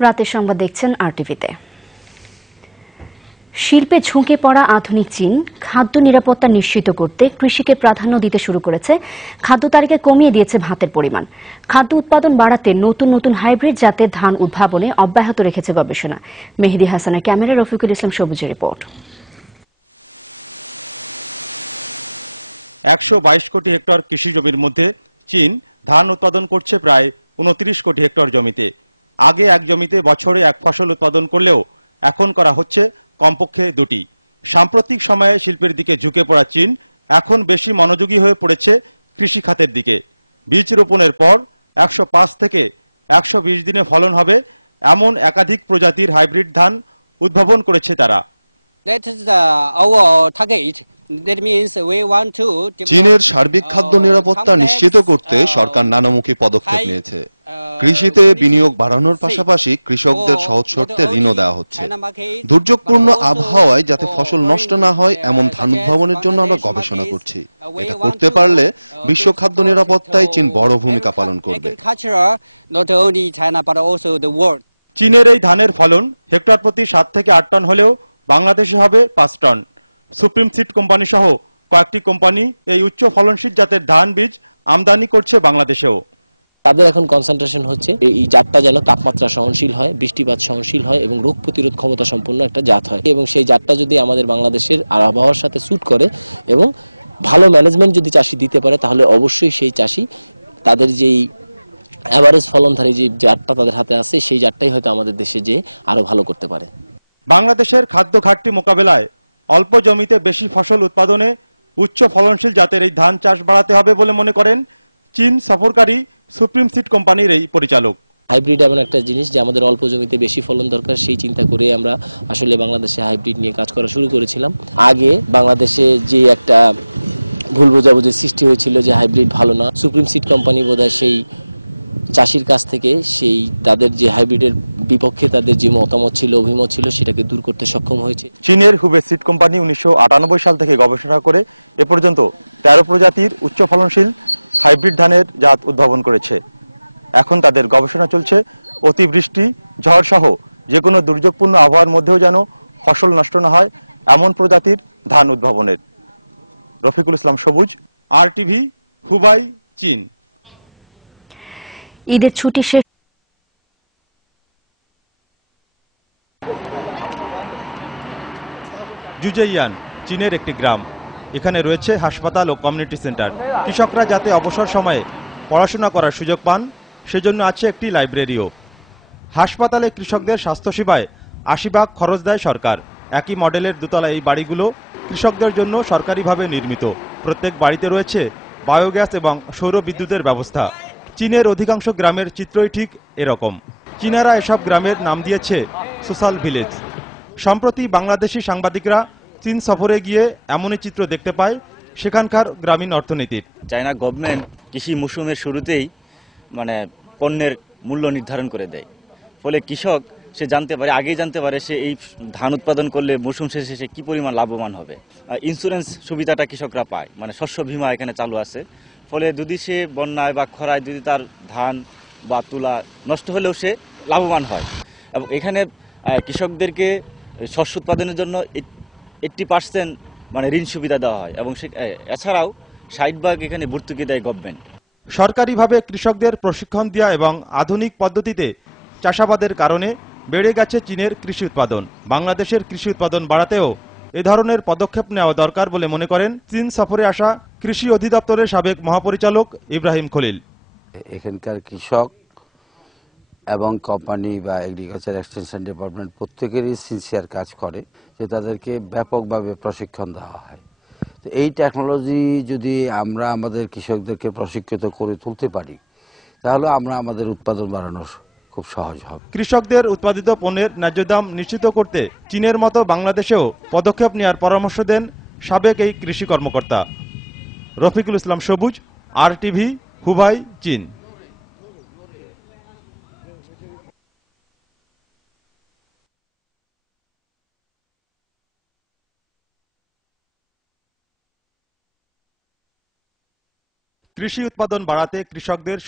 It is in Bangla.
রাতের সংবাদ দেখছেন আরটিভিতে। শিল্পে ঝুঁকে পড়া আধুনিক চীন খাদ্য নিরাপত্তা নিশ্চিত করতে কৃষিকে প্রাধান্য দিতে শুরু করেছে। খাদ্য তালিকা কমিয়ে দিয়েছে ভাতের পরিমাণ। খাদ্য উৎপাদন বাড়াতে নতুন নতুন হাইব্রিড জাতের ধান উদ্ভাবনে অব্যাহত রেখেছে গবেষণা। মেহেদী হাসানের ক্যামেরায় রফিকুল ইসলাম সবুজের রিপোর্ট। 122 কোটি হেক্টর কৃষি জমির মধ্যে চীন ধান উৎপাদন করছে প্রায় 29 কোটি হেক্টর জমিতে। আগে এক জমিতে বছরে এক ফসল উৎপাদন করলেও এখন করা হচ্ছে কমপক্ষে দুটি। সাম্প্রতিক সময়ে শিল্পের দিকে ঝুঁকে পড়া চীন এখন বেশি মনোযোগী হয়ে পড়েছে কৃষি খাতের দিকে। বীজ রোপণের পর 105 থেকে 120 দিনে ফলন হবে এমন একাধিক প্রজাতির হাইব্রিড ধান উদ্ভাবন করেছে তারা। চীনের সার্বিক খাদ্য নিরাপত্তা নিশ্চিত করতে সরকার নানামুখী পদক্ষেপ নিয়েছে। কৃষিতে বিনিয়োগ বাড়ানোর পাশাপাশি কৃষকদের সহজ শর্তে ঋণও দেওয়া হচ্ছে। দুর্যোগপূর্ণ আবহাওয়ায় যাতে ফসল নষ্ট না হয় এমন ধান উদ্ভাবনের জন্য আমরা গবেষণা করছি। এটা করতে পারলে বিশ্ব খাদ্য নিরাপত্তায় চীন বড় ভূমিকা পালন করবে। চীনের এই ধানের ফলন হেক্টর প্রতি 7 থেকে 8 টন হলেও বাংলাদেশে হবে 5 টন। সুপ্রিম সিড কোম্পানি সহ কয়েকটি কোম্পানি এই উচ্চ ফলনশীল জাতের ধান বীজ আমদানি করছে বাংলাদেশেও। তাদের এখন কনসেন্ট্রেশন হচ্ছে এই জাতটা যেন তাপমাত্রা সহনশীল হয়, বৃষ্টিপাত সহনশীল হয় এবং রোগ প্রতিরোধ ক্ষমতা সম্পন্ন একটা জাত হয়। এবং সেই জাতটা যদি আমাদের বাংলাদেশের আবহাওয়ার সাথে স্যুট করে এবং ভালো ম্যানেজমেন্ট যদি চাষি দিতে পারে, তাহলে অবশ্যই সেই চাষি তাদের যেই অ্যাভারেজ ফলনধারী যে জাতটা তাদের হাতে আছে সেই জাতটাই হয়তো আমাদের দেশে যে আরো ভালো করতে পারে। বাংলাদেশের খাদ্য ঘাটতি মোকাবেলায় অল্প জমিতে বেশি ফসল উৎপাদনে উচ্চ ফলনশীল জাতের এই ধান চাষ বাড়াতে হবে বলে মনে করেন চীন সফরকারী সুপ্রিম সিড কোম্পানির এই পরিচালক। হাইব্রিড এমন একটা জিনিস যে আমাদের অল্প জমিতে বেশি ফলন দরকার, সেই চিন্তা করে আমরা আসলে বাংলাদেশে হাইব্রিড নিয়ে কাজ করা শুরু করেছিলাম। আগে বাংলাদেশে যে একটা ভুল বোঝাবুঝির সৃষ্টি হয়েছিল যে হাইব্রিড ভালো না, সুপ্রিম সিড কোম্পানি বোধহয় সেই চাষির কাছ থেকে সেই তাদের যে হাইব্রিডের বিপক্ষে তাদের যে মতামত ছিল, অভিমত ছিল, সেটাকে দূর করতে সক্ষম হয়েছে। চীনের হুবে সিড কোম্পানি 1998 সাল থেকে গবেষণা করে এ পর্যন্ত 13 প্রজাতির উচ্চ ফলনশীল হাইব্রিড ধানের জাত উদ্ভাবন করেছে। এখন তাদের গবেষণা চলছে অতিবৃষ্টি, ঝড় সহ যে কোনো দুর্যোগপূর্ণ আবহাওয়ার মধ্যেও যেন ফসল নষ্ট না হয় এমন প্রজাতির ধান উদ্ভাবনের। রফিকুল ইসলাম সবুজ, আরটিভি, হুবাই, চীন। ঈদের ছুটি শেষ জুজেইয়ান চীনের একটি গ্রাম। এখানে রয়েছে হাসপাতাল ও কমিউনিটি সেন্টার। কৃষকরা যাতে অবসর সময়ে পড়াশোনা করার সুযোগ পান সেজন্য আছে একটি লাইব্রেরিও। হাসপাতালে কৃষকদের স্বাস্থ্যসেবায় 80% খরচ দেয় সরকার। একই মডেলের দোতলা এই বাড়িগুলো কৃষকদের জন্য সরকারিভাবে নির্মিত। প্রত্যেক বাড়িতে রয়েছে বায়োগ্যাস এবং সৌর বিদ্যুতের ব্যবস্থা। চীনের অধিকাংশ গ্রামের চিত্রই ঠিক এরকম। চীনারা এসব গ্রামের নাম দিয়েছে সোশ্যাল ভিলেজ। সম্প্রতি বাংলাদেশি সাংবাদিকরা চীন সফরে গিয়ে এমনই চিত্র দেখতে পায় সেখানকার গ্রামীণ অর্থনীতির। চায়না গভর্নমেন্ট কৃষি মৌসুমের শুরুতেই পণ্যের মূল্য নির্ধারণ করে দেয়। ফলে কৃষক সে আগেই জানতে পারে সে এই ধান উৎপাদন করলে মৌসুম শেষে সে কী পরিমাণ লাভবান হবে। ইন্স্যুরেন্স সুবিধাটা কৃষকরা পায়, শস্য বীমা এখানে চালু আছে। ফলে যদি সে বন্যায় বা খরায় যদি তার ধান বা তুলা নষ্ট হলেও সে লাভবান হয়। এবং এখানে কৃষকদেরকে শস্য উৎপাদনের জন্য 80% ঋণ সুবিধা দেওয়া হয় এবং এছাড়াও 60% এখানে ভর্তুকি দেয় গভর্নমেন্ট। সরকারিভাবে কৃষকদের প্রশিক্ষণ দেওয়া এবং আধুনিক পদ্ধতিতে চাষাবাদের কারণে বেড়ে গেছে চীনের কৃষি উৎপাদন। বাংলাদেশের কৃষি উৎপাদন বাড়াতেও এ ধরনের পদক্ষেপ নেওয়া দরকার বলে মনে করেন চীন সফরে আসা কৃষি অধিদপ্তরের সাবেক মহাপরিচালক ইব্রাহিম খলিল। এখানকার কৃষক এবং কোম্পানি বা এগ্রিকালচার এক্সটেনশন ডিপার্টমেন্ট প্রত্যেকেরই সিনসিয়ার কাজ করে যে তাদেরকে ব্যাপকভাবে প্রশিক্ষণ দেওয়া হয়। তো এই টেকনোলজি যদি আমরা আমাদের কৃষকদেরকে প্রশিক্ষিত করে তুলতে পারি তাহলে আমরা আমাদের উৎপাদন বাড়ানো খুব সহজ হবে। কৃষকদের উৎপাদিত পণ্যের ন্যায্য দাম নিশ্চিত করতে চীনের মতো বাংলাদেশেও পদক্ষেপ নেওয়ার পরামর্শ দেন সাবেক এই কৃষি কর্মকর্তা। রফিকুল ইসলাম সবুজ, আরটিভি, হুবাই, চীন। কৃষি উৎপাদন বাড়াতে কৃষকদের